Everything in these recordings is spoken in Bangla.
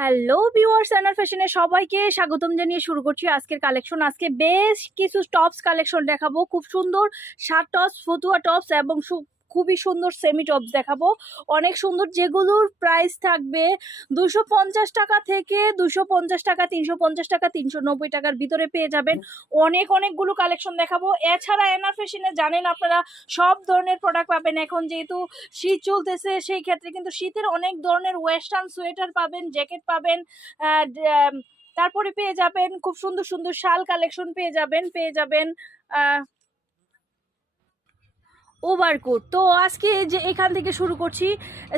হ্যালো ভিউয়ার্স অ্যানার ফ্যাশনে সবাইকে স্বাগতম জানিয়ে শুরু করছি আজকের কালেকশন আজকে বেশ কিছু টপস কালেকশন দেখাবো। খুব সুন্দর শার্ট টপস ফতুয়া টপস এবং খুবই সুন্দর সেমি টপস দেখাবো। অনেক সুন্দর যেগুলোর প্রাইস থাকবে দুশো টাকা থেকে দুশো টাকা তিনশো পঞ্চাশ টাকা তিনশো নব্বই টাকার ভিতরে পেয়ে যাবেন। অনেক অনেকগুলো কালেকশন দেখাবো। এছাড়া এনার ফ্যাশনে জানেন আপনারা সব ধরনের প্রোডাক্ট পাবেন। এখন যেহেতু শীত চলতেছে সেই ক্ষেত্রে কিন্তু শীতের অনেক ধরনের ওয়েস্টার্ন সোয়েটার পাবেন জ্যাকেট পাবেন আম, তারপরে পেয়ে যাবেন খুব সুন্দর সুন্দর শাল কালেকশন পেয়ে যাবেন পেয়ে যাবেন ওভারকোট তো আজকে যে এখান থেকে শুরু করছি,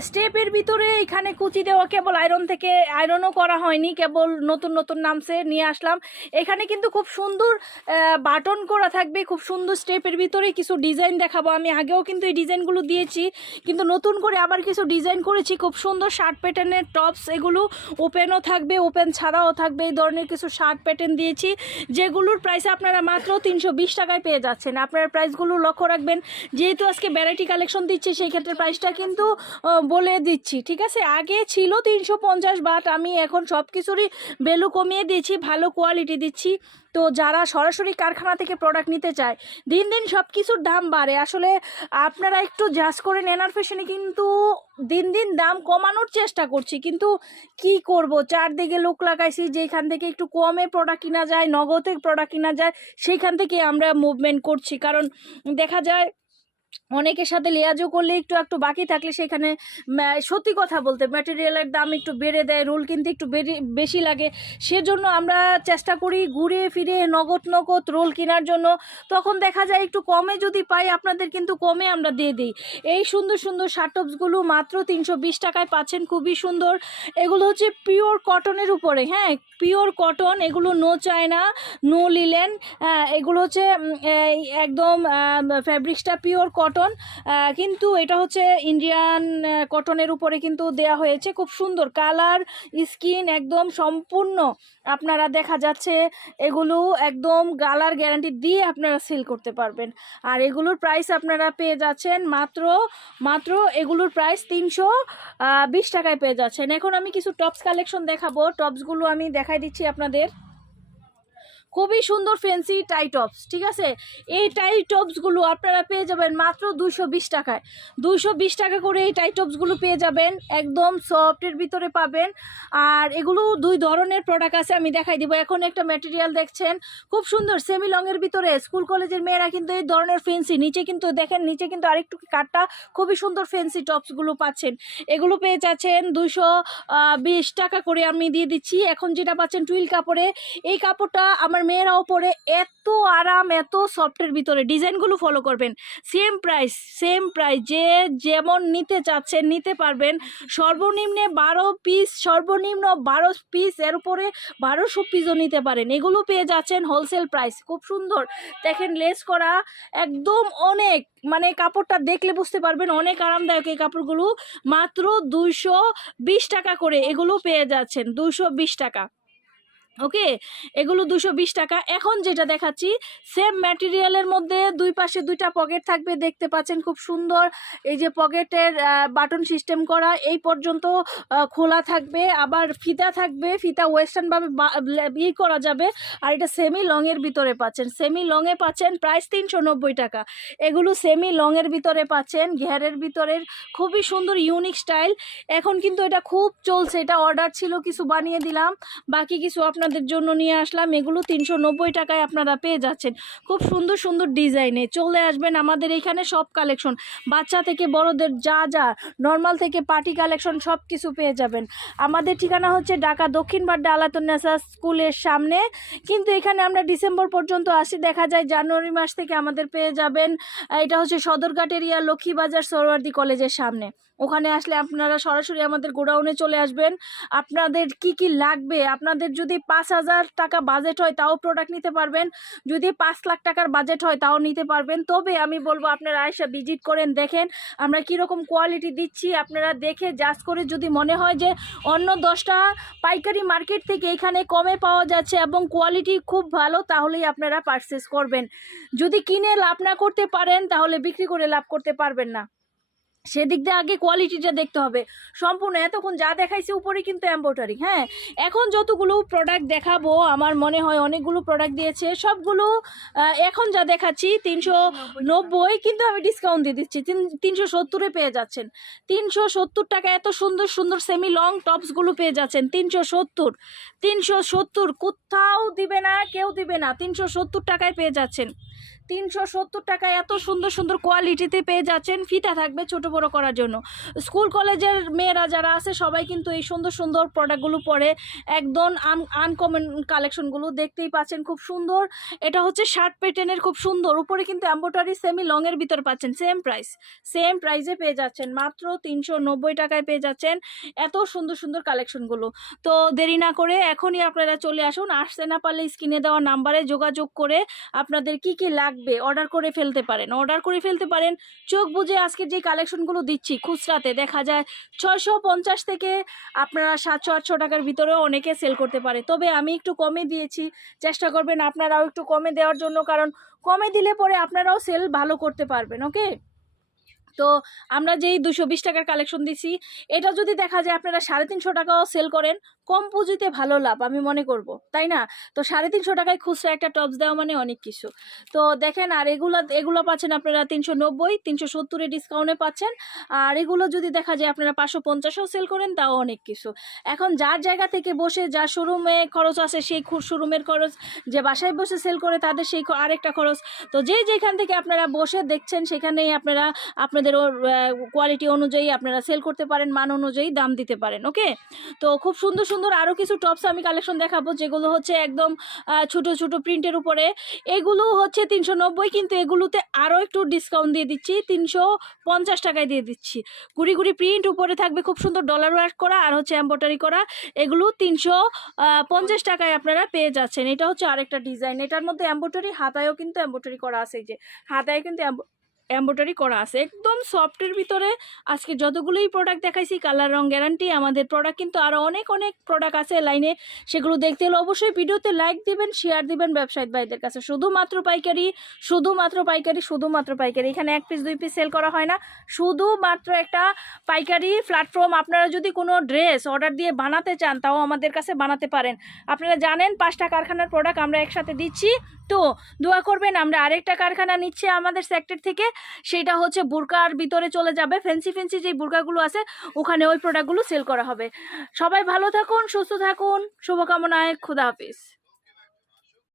স্টেপের ভিতরে এখানে কুচি দেওয়া কেবল আয়রন থেকে, আয়রনও করা হয়নি, কেবল নতুন নতুন নামসে নিয়ে আসলাম। এখানে কিন্তু খুব সুন্দর বাটন করা থাকবে, খুব সুন্দর স্টেপের ভিতরে কিছু ডিজাইন দেখাবো। আমি আগেও কিন্তু এই ডিজাইনগুলো দিয়েছি, কিন্তু নতুন করে আবার কিছু ডিজাইন করেছি, খুব সুন্দর শার্ট প্যাটার্নের টপস এগুলো ওপেনও থাকবে, ওপেন ছাড়াও থাকবে, এই ধরনের কিছু শার্ট প্যাটার্ন দিয়েছি, যেগুলোর প্রাইস আপনারা মাত্র তিনশো বিশ টাকায় পেয়ে যাচ্ছেন। আপনারা প্রাইসগুলো লক্ষ্য রাখবেন যেহেতু আজকে ভ্যারাইটি কালেকশন দিচ্ছি, সেই ক্ষেত্রে প্রাইসটা কিন্তু বলে দিচ্ছি, ঠিক আছে? আগে ছিল তিনশো পঞ্চাশ বাট আমি এখন সব কিছুরই ভ্যালু কমিয়ে দিয়েছি, ভালো কোয়ালিটি দিচ্ছি। তো যারা সরাসরি কারখানা থেকে প্রোডাক্ট নিতে চায়, দিন দিন সব কিছুর দাম বাড়ে। আসলে আপনারা একটু জাজ করে নেনার ফ্যাশনে কিন্তু দিন দিন দাম কমানোর চেষ্টা করছি, কিন্তু কি করব? চারদিকে লোক লাগাইছি, যেখান থেকে একটু কমে প্রোডাক্ট কিনা যায়, নগদে প্রোডাক্ট কিনা যায়, সেইখান থেকে আমরা মুভমেন্ট করছি। কারণ দেখা যায় অনেকের সাথে লেয়াজও করলে একটু একটু বাকি থাকলে সেখানে সত্যি কথা বলতে ম্যাটেরিয়ালের দাম একটু বেড়ে দেয়, রোল কিনতে একটু বেশি লাগে। সেজন্য আমরা চেষ্টা করি ঘুরে ফিরে নগদ নগদ রোল কেনার জন্য। তখন দেখা যায় একটু কমে যদি পাই, আপনাদের কিন্তু কমে আমরা দিয়ে দিই। এই সুন্দর সুন্দর শার্টপসগুলো মাত্র তিনশো বিশ টাকায় পাচ্ছেন, খুবই সুন্দর। এগুলো হচ্ছে পিওর কটনের উপরে হ্যাঁ? পিওর কটন এগুলো নো চায়না নো লিলেন এগুলো হচ্ছে একদম ফ্যাব্রিক্সটা পিওর কটন কিন্তু এটা হচ্ছে ইন্ডিয়ান কটনের উপরে কিন্তু দেয়া হয়েছে। খুব সুন্দর কালার স্কিন একদম সম্পূর্ণ আপনারা দেখা যাচ্ছে এগুলো একদম গালার গ্যারান্টি দিয়ে আপনারা সেল করতে পারবেন। আর এগুলোর প্রাইস আপনারা পেয়ে যাচ্ছেন মাত্র মাত্র এগুলোর প্রাইস তিনশো বিশ টাকায় পেয়ে যাচ্ছেন। এখন আমি কিছু টপস কালেকশন দেখাবো। টপসগুলো আমি দেখাই দিচ্ছি আপনাদের। খুবই সুন্দর ফেন্সি টাই টপস ঠিক আছে? এই টাই টপসগুলো আপনারা পেয়ে যাবেন মাত্র দুশো বিশ টাকায়। দুশো বিশ টাকা করে এই টাই টপসগুলো পেয়ে যাবেন, একদম সফটের ভিতরে পাবেন। আর এগুলো দুই ধরনের প্রোডাক্ট আছে, আমি দেখাই দিব। এখন একটা ম্যাটেরিয়াল দেখছেন, খুব সুন্দর সেমি লংয়ের ভিতরে। স্কুল কলেজের মেয়েরা কিন্তু এই ধরনের ফেন্সি নিচে কিন্তু দেখেন, নিচে কিন্তু আরেকটু কাটটা খুবই সুন্দর ফেন্সি টপসগুলো পাচ্ছেন। এগুলো পেয়ে যাচ্ছেন দুশো বিশ টাকা করে আমি দিয়ে দিচ্ছি। এখন যেটা পাচ্ছেন টুইল কাপড়ে, এই কাপড়টা আমার মেয়েরাও পরে এত আরাম, এত সফটের ভিতরে ডিজাইনগুলো ফলো করবেন। সেম প্রাইস সেম প্রাইস যে যেমন নিতে চাচ্ছেন নিতে পারবেন। সর্বনিম্নে বারো পিস সর্বনিম্ন বারো পিস এর উপরে বারোশো পিসও নিতে পারেন। এগুলো পেয়ে যাচ্ছেন হোলসেল প্রাইস খুব সুন্দর। দেখেন লেস করা একদম অনেক মানে কাপড়টা দেখলে বুঝতে পারবেন অনেক আরামদায়ক এই কাপড়গুলো। মাত্র দুইশো বিশ টাকা করে এগুলো পেয়ে যাচ্ছেন, দুইশো বিশ টাকা। ওকে? এগুলো দুশো টাকা। এখন যেটা দেখাচ্ছি সেম ম্যাটেরিয়ালের মধ্যে দুই পাশে দুইটা পকেট থাকবে। দেখতে পাচ্ছেন খুব সুন্দর এই যে পকেটের বাটন সিস্টেম করা। এই পর্যন্ত খোলা থাকবে। আবার ফিতা থাকবে। ফিতা ওয়েস্টার্নভাবে ই করা যাবে। আর এটা সেমি লংয়ের ভিতরে পাচ্ছেন। সেমি লংয়ে পাচ্ছেন প্রাইস তিনশো নব্বই টাকা। এগুলো সেমি লংয়ের ভিতরে পাচ্ছেন। ঘেরের ভিতরের খুবই সুন্দর ইউনিক স্টাইল এখন কিন্তু এটা খুব চলছে। এটা অর্ডার ছিল, কিছু বানিয়ে দিলাম। বাকি কিছু আপনাদের জন্য নিয়ে আসলাম। এগুলো তিনশো নব্বই টাকায় আপনারা পেয়ে যাচ্ছেন। খুব সুন্দর সুন্দর ডিজাইনে চলে আসবেন আমাদের এখানে সব কালেকশন বাচ্চা থেকে বড়দের যা যা নর্মাল থেকে পার্টি কালেকশন সব কিছু পেয়ে যাবেন। আমাদের ঠিকানা হচ্ছে ঢাকা দক্ষিণ বাড্ডা আলাতুন্নেসা স্কুলের সামনে। কিন্তু এখানে আমরা ডিসেম্বর পর্যন্ত আসি। দেখা যায় জানুয়ারি মাস থেকে আমাদের পেয়ে যাবেন। এটা হচ্ছে সদরঘাট এরিয়া, লক্ষ্মীবাজার, সরোয়ার্দি কলেজের সামনে। ওখানে আসলে আপনারা সরাসরি আমাদের গোডাউনে চলে আসবেন। আপনাদের কি কি লাগবে? আপনাদের যদি পাঁচ হাজার টাকা বাজেট হয়, তাও প্রোডাক্ট নিতে পারবেন। যদি পাঁচ লাখ টাকার বাজেট হয়, তাও নিতে পারবেন। তবে আমি বলব, আপনারা আয়সা ভিজিট করেন, দেখেন আমরা কীরকম কোয়ালিটি দিচ্ছি। আপনারা দেখে জাজ করে যদি মনে হয় যে অন্য দশটা পাইকারি মার্কেট থেকে এখানে কমে পাওয়া যাচ্ছে এবং কোয়ালিটি খুব ভালো, তাহলেই আপনারা পারচেস করবেন। যদি কিনে লাভ না করতে পারেন, তাহলে বিক্রি করে লাভ করতে পারবেন না। সেদিক দিয়ে আগে কোয়ালিটিটা দেখতে হবে। সম্পূর্ণ এতক্ষণ যা দেখাইছে উপরে কিন্তু এম্ব্রয়ডারি হ্যাঁ? এখন যতগুলো প্রোডাক্ট দেখাবো, আমার মনে হয় অনেকগুলো প্রোডাক্ট দিয়েছে, সবগুলো এখন যা দেখাচ্ছি, তিনশো নব্বই, কিন্তু আমি ডিসকাউন্ট দিয়ে দিচ্ছি, তিন- তিনশো সত্তরে পেয়ে যাচ্ছেন। তিনশো সত্তর টাকা এত সুন্দর সুন্দর সেমি লং টপসগুলো পেয়ে যাচ্ছেন, তিনশো সত্তর। তিনশো সত্তর কোথাও দিবে না, কেউ দিবে না, তিনশো সত্তর টাকায় পেয়ে যাচ্ছেন। তিনশো সত্তর টাকায় এত সুন্দর সুন্দর কোয়ালিটিতে পেয়ে যাচ্ছেন। ফিতা থাকবে ছোট বড় করার জন্য। স্কুল, কলেজের মেয়েরা যারা আছে, সবাই কিন্তু এই সুন্দর সুন্দর প্রোডাক্টগুলো পরে একদম আন আনকমন কালেকশনগুলো দেখতেই পাচ্ছেন, খুব সুন্দর। এটা হচ্ছে শার্ট প্যাটার্নের খুব সুন্দর। উপরে কিন্তু এম্বোটারি সেমি লংয়ের ভিতর পাচ্ছেন সেম প্রাইস সেম প্রাইসে পেয়ে যাচ্ছেন, মাত্র তিনশো নব্বই টাকায় পেয়ে যাচ্ছেন এত সুন্দর সুন্দর কালেকশনগুলো তো দেরি না করে এখনই আপনারা চলে আসুন আসতে না পারলে স্ক্রিনে দেওয়া নাম্বারে যোগাযোগ করে আপনাদের কি কি লাগবে অর্ডার করে ফেলতে পারেন অর্ডার করে ফেলতে পারেন। চোখ বুঝে আজকে যে কালেকশনগুলো দিচ্ছি, খুচরাতে দেখা যায় ছয়শো পঞ্চাশ থেকে আপনারা সাতশো আটশো টাকার ভিতরেও অনেকে সেল করতে পারে। তবে আমি একটু কমে দিয়েছি, চেষ্টা করবেন আপনারাও একটু কমে দেওয়ার জন্য, কারণ কমে দিলে পরে আপনারাও সেল ভালো করতে পারবেন ওকে তো আমরা যেই দুশো বিশ টাকার কালেকশন দিছি, এটা যদি দেখা যায় আপনারা সাড়ে তিনশো টাকাও সেল করেন কম পুঁজিতে ভালো লাভ, আমি মনে করব, তাই না? তো সাড়ে তিনশো টাকায় খুচরা একটা টপস দেওয়া মানে অনেক কিছু। তো দেখেন, আর এগুলো এগুলো পাচ্ছেন আপনারা তিনশো নব্বই, তিনশো সত্তরে ডিসকাউন্টে পাচ্ছেন। আর এগুলো যদি দেখা যায় আপনারা পাঁচশো পঞ্চাশেও সেল করেন, তাও অনেক কিছু। এখন যার জায়গা থেকে বসে যার শোরুমে খরচ আছে, সেই শোরুমের খরচ, যে বাসায় বসে সেল করে, তাদের সেই আরেকটা খরচ। তো যে যেখান থেকে আপনারা বসে দেখছেন, সেখানেই আপনারা, আপনাদের কোয়ালিটি অনুযায়ী আপনারা সেল করতে পারেন, মান অনুযায়ী দাম দিতে পারেন ওকে তো খুব সুন্দর সুন্দর আরও কিছু টপস আমি কালেকশন দেখাবো, যেগুলো হচ্ছে একদম ছোট ছোট প্রিন্টের উপরে। এগুলো হচ্ছে তিনশো নব্বই, কিন্তু এগুলোতে আরও একটু ডিসকাউন্ট দিয়ে দিচ্ছি, তিনশো পঞ্চাশ টাকায় দিয়ে দিচ্ছি। গুড়ি গুড়ি প্রিন্ট উপরে থাকবে খুব সুন্দর ডলার ওয়ার্ক করা আর হচ্ছে এম্ব্রয়ডারি করা। এগুলো তিনশো পঞ্চাশ টাকায় আপনারা পেয়ে যাচ্ছেন। এটা হচ্ছে আরেকটা ডিজাইন এটার মধ্যে এম্ব্রয়ডারি হাতায়ও কিন্তু এম্ব্রয়ডারি করা আছে যে হাতায় কিন্তু এম্ব্রয়ডারি করা আছে। একদম সফটের ভিতরে আজকে যতগুলোই প্রোডাক্ট দেখাইছি কালার রং গ্যারান্টি আমাদের প্রোডাক্ট কিন্তু আরও অনেক অনেক প্রোডাক্ট আছে লাইনে সেগুলো দেখতে হলে অবশ্যই ভিডিওতে লাইক দিবেন শেয়ার দিবেন ব্যবসায়িক ভাইদের কাছে। শুধুমাত্র পাইকারি শুধুমাত্র পাইকারি শুধুমাত্র পাইকারি। এখানে এক পিস দুই পিস সেল করা হয় না। শুধুমাত্র একটা পাইকারি প্ল্যাটফর্ম আপনারা যদি কোনো ড্রেস অর্ডার দিয়ে বানাতে চান, তাও আমাদের কাছে বানাতে পারেন। আপনারা জানেন পাঁচটা কারখানার প্রোডাক্ট আমরা একসাথে দিচ্ছি। তো দোয়া করবেন, আমরা আরেকটা কারখানা নিচ্ছে আমাদের সেক্টর থেকে। সেটা হচ্ছে বুরকার ভিতরে চলে যাবে। ফেন্সি ফেন্সি যে বুরকাগুলো আছে, ওখানে ওই প্রোডাক্টগুলো সেল করা হবে। সবাই ভালো থাকুন, সুস্থ থাকুন, শুভকামনায়, খুদা হাফিজ।